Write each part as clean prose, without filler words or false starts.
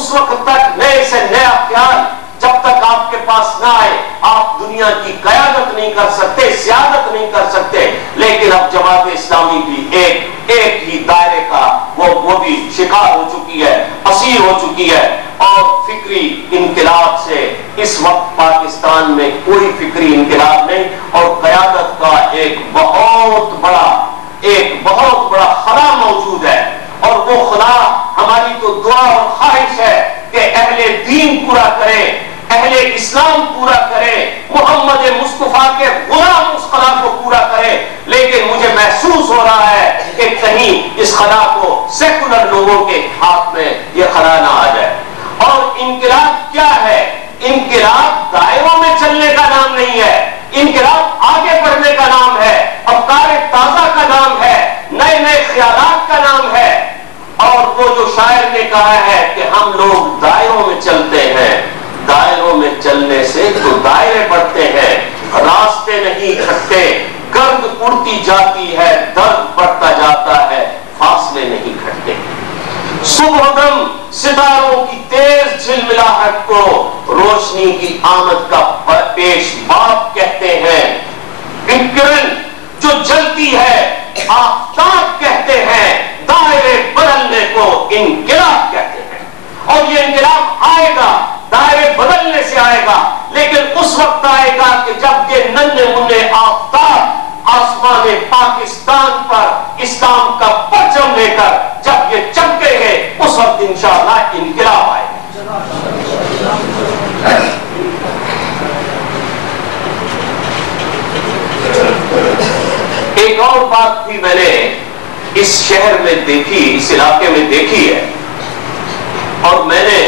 اس وقت تک نئے سے نیا خیال جب تک آپ کے پاس نہ آئے آپ دنیا کی قیادت نہیں کر سکتے، سیادت نہیں کر سکتے. لیکن اب جماعت اسلامی بھی ایک ہی دائرے کا وہ بھی شکار ہو چکی ہے، اسیر ہو چکی ہے. اور فکری انقلاب سے اس وقت پاکستان میں کوئی فکری انقلاب نہیں، اور قیادت کا ایک بہت بڑا خلا موجود ہے. اور وہ خلا ہماری تو دعا اور خواہش ہے کہ اہل دین پورا کریں، اہل اسلام پورا کریں، محمد مصطفیٰ کے غلام اس خلا کو پورا کریں. لیکن مجھے محسوس ہو رہا ہے کہ کہیں اس خلا کو سیکولر لوگوں کے ہاتھ میں یہ خلا نہ آ جائے. اور انقلاب کیا ہے؟ انقلاب دائروں میں چلنے کا نام نہیں ہے، انقلاب آگے بڑھنے کا نام ہے، افکار تازہ کا نام ہے، نئے نئے خیالات کا نام ہے. اور وہ جو شاعر نے کہا ہے کہ ہم لوگ دائروں میں چلتے ہیں، دائروں میں چلنے سے تو دائرے بڑھتے ہیں، راستے نہیں گھٹتے، گرد اڑتی جاتی ہے، درد بڑھتا جاتا ہے، فاصلے نہیں گھٹتے. صبح دم ستاروں کی تیز جھلملاہٹ کو روشنی کی آمد کا پیش باپ کہتے ہیں. کرن جو جلتی ہے آفتاب کہتے ہیں، دائرے بدلنے کو انقلاب کہتے ہیں. اور یہ انقلاب آئے گا، دائرے بدلنے سے آئے گا، لیکن اس وقت آئے گا کہ جب یہ ننھے منھے آفتاب آسمان پاکستان پر اسلام کا پرچم لے کر جب یہ چمکے گے، اس وقت انشاءاللہ انقلاب آئے گا. ایک اور بات بھی میں نے اس شہر میں دیکھی، اس علاقے میں دیکھی ہے، اور میں نے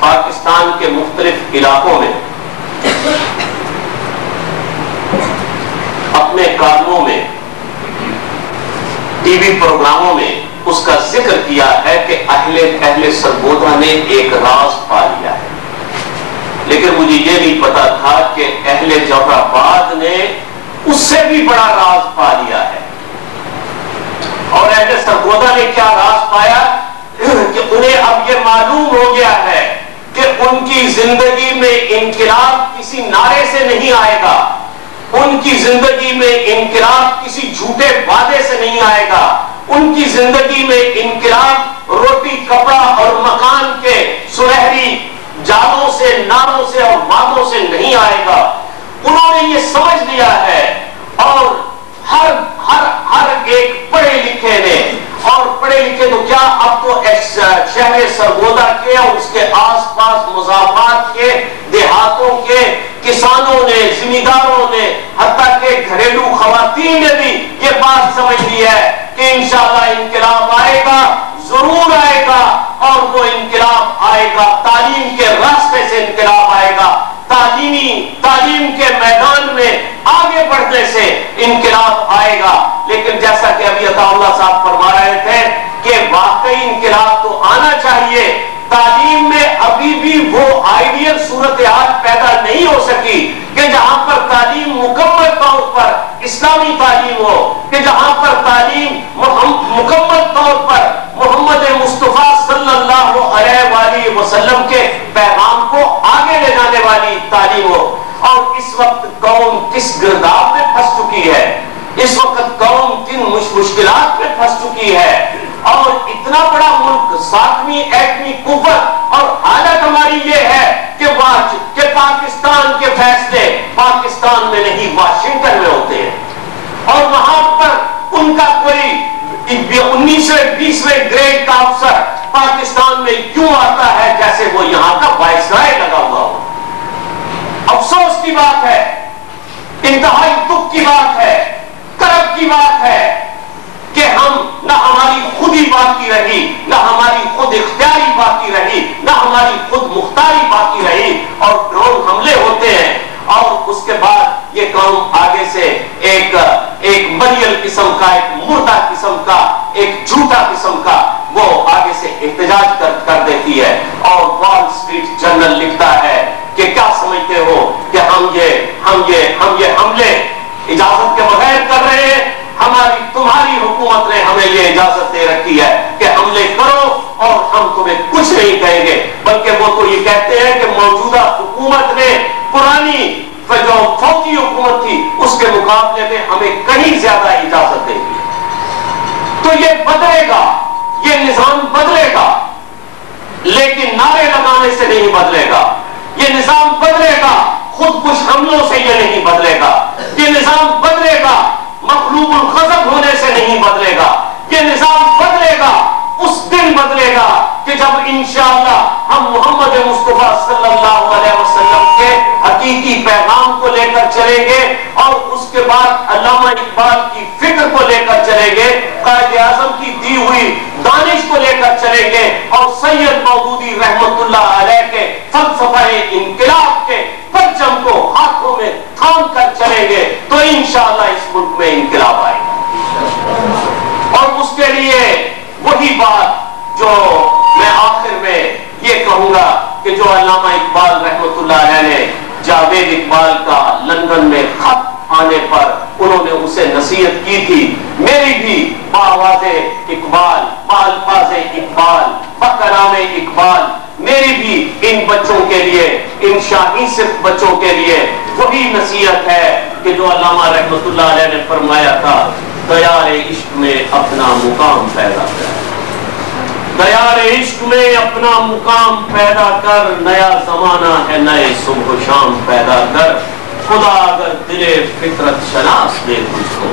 پاکستان کے مختلف علاقوں میں اپنے کالموں میں، ٹی وی پروگراموں میں اس کا ذکر کیا ہے کہ اہل سرگودا نے ایک راز پا لیا ہے. لیکن مجھے یہ نہیں پتا تھا کہ اہل جوہر آباد نے اس سے بھی بڑا راز پا لیا ہے. اور اہل سرگودا نے کیا راز پایا کہ انہیں اب یہ معلوم ہو گیا ہے کہ ان کی زندگی میں انقلاب کسی نعرے سے نہیں آئے گا، ان کی زندگی میں انقلاب کسی جھوٹے وعدے سے نہیں آئے گا، ان کی زندگی میں انقلاب روٹی کپڑا اور مکان کے سنہری جالوں سے، ناروں سے اور وعدوں سے نہیں آئے گا. انہوں نے یہ سمجھ لیا ہے، اور ہر ایک پڑھے لکھے نے، اور پڑھے لکھے تو کیا اب تو شہر سرگودا کے اور اس کے آس پاس مضافات کے دیہاتوں کے کسانوں نے، زمینداروں نے، حتیٰ کہ گھریلو خواتین نے بھی یہ بات سمجھ لی ہے کہ انشاءاللہ انقلاب آئے گا، ضرور آئے گا. اور وہ انقلاب آئے گا، تعلیم کے راستے سے انقلاب آئے گا، تعلیم کے میدان میں آگے بڑھنے سے انقلاب آئے گا. لیکن جیسا کہ ابھی عطا اللہ صاحب فرما رہے تھے کہ واقعی انقلاب تو آنا چاہیے. تعلیم میں ابھی بھی وہ آئیڈیل صورتحال پیدا نہیں ہو سکی کہ جہاں پر تعلیم مکمل طور پر اسلامی تعلیم ہو، کہ جہاں پر تعلیم مکمل طور پر محمد مصطفیٰ صلی اللہ علیہ وآلہ وسلم کے پیغام کو آگے لے جانے والی تعلیم ہو. اور اس وقت قوم کس گرداب میں پھنس چکی ہے، اس وقت قوم کن مشکلات میں پھنس چکی ہے. اور اتنا بڑا ملک، 7ویں 8ویں قوت، اور حالت ہماری یہ ہے کہ پاکستان کے فیصلے پاکستان میں نہیں واشنگٹن میں ہوتے ہیں، اور وہاں پر ان کا کوئی 19ویں 20ویں گریڈ کا افسر پاکستان میں یوں آتا ہے جیسے وہ یہاں کا وائسرائے لگا ہوا ہو. افسوس کی بات ہے، انتہائی دکھ کی بات ہے، کرب کی بات ہے کہ نہ ہماری خودی باقی رہی، نہ ہماری خود اختیاری باقی رہی، نہ ہماری خود مختاری باقی رہی، اور ڈرون حملے ہوتے ہیں. اور اس کے بعد یہ قوم آگے سے ایک مریل قسم کا، ایک مردہ قسم کا، ایک جھوٹا قسم کا وہ آگے سے احتجاج کر دیتی ہے. اور وال سٹریٹ جرنل لکھتا ہے کہ کیا سمجھتے ہو کہ ہم یہ حملے اجازت کے بغیر کر رہے ہیں؟ تمہاری حکومت نے ہمیں یہ اجازت دے رکھی ہے کہ حملے کرو، اور ہم تمہیں کچھ نہیں کہیں گے، بلکہ وہ تو یہ کہتے ہیں کہ موجودہ حکومت نے پرانی جو فوجی حکومت تھی اس کے مقابلے میں ہمیں کہیں زیادہ اجازت دے دی۔ تو یہ بدلے گا، یہ نظام بدلے گا، لیکن نعرے لگانے سے نہیں بدلے گا۔ یہ نظام بدلے گا، خود کش حملوں سے یہ نہیں بدلے گا۔ یہ نظام بدلے گا، مغلوب الغضب ہونے سے نہیں بدلے گا۔ یہ نظام بدلے گا، اس دن بدلے گا کہ جب انشاءاللہ ہم محمد مصطفیٰ صلی اللہ علیہ وسلم کے حقیقی پیغام کو لے کر چلیں گے، اور اس کے بعد علامہ اقبال کی فکر کو لے کر چلیں گے، قائد اعظم کی دی ہوئی دانش کو لے کر چلیں گے، اور سید مودودی رحمت اللہ علیہ کے فلسفہ انقلاب کے پرچم کو ہاتھوں میں تھام کر چلیں گے، تو انشاءاللہ اس ملک میں انقلاب آئے گا۔ اور اس کے لیے وہی بات جو میں آخر میں یہ کہوں گا کہ جو علامہ اقبال رحمت اللہ علیہ نے جاوید اقبال کا لندن میں خط آنے پر انہوں نے اسے نصیحت کی تھی، میری بھی بآواز اقبال، بالفاظ اقبال، بکلام اقبال، میری بھی ان بچوں کے لیے، ان شاہی صرف بچوں کے لیے وہی نصیحت ہے کہ جو علامہ رحمت اللہ علیہ نے فرمایا تھا، دیار عشق میں اپنا مقام پیدا کر، دیار عشق میں اپنا مقام پیدا کر، نیا زمانہ ہے نئے صبح و شام پیدا کر، خدا اگر دل فطرت شناس دے تجھ کو،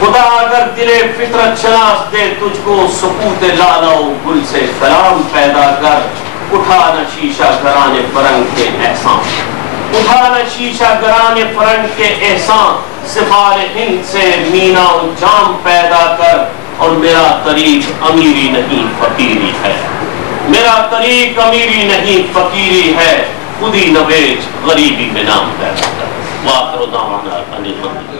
خدا اگر دل فطرت شناس دے تجھ کو، سکوت لالا و گل سے کلام پیدا کر، اٹھا نہ شیشہ گرانے فرنگ کے احسان، اٹھا نہ شیشہ گرانے فرنگ کے احسان، سفال ہند سے مینا و جام پیدا کر، اور میرا طریق امیری نہیں فقیری ہے، میرا طریق امیری نہیں فقیری ہے، خودی نہ بیچ غریبی میں نام پیدا کر۔ وآخر دعوانا الحمد للہ۔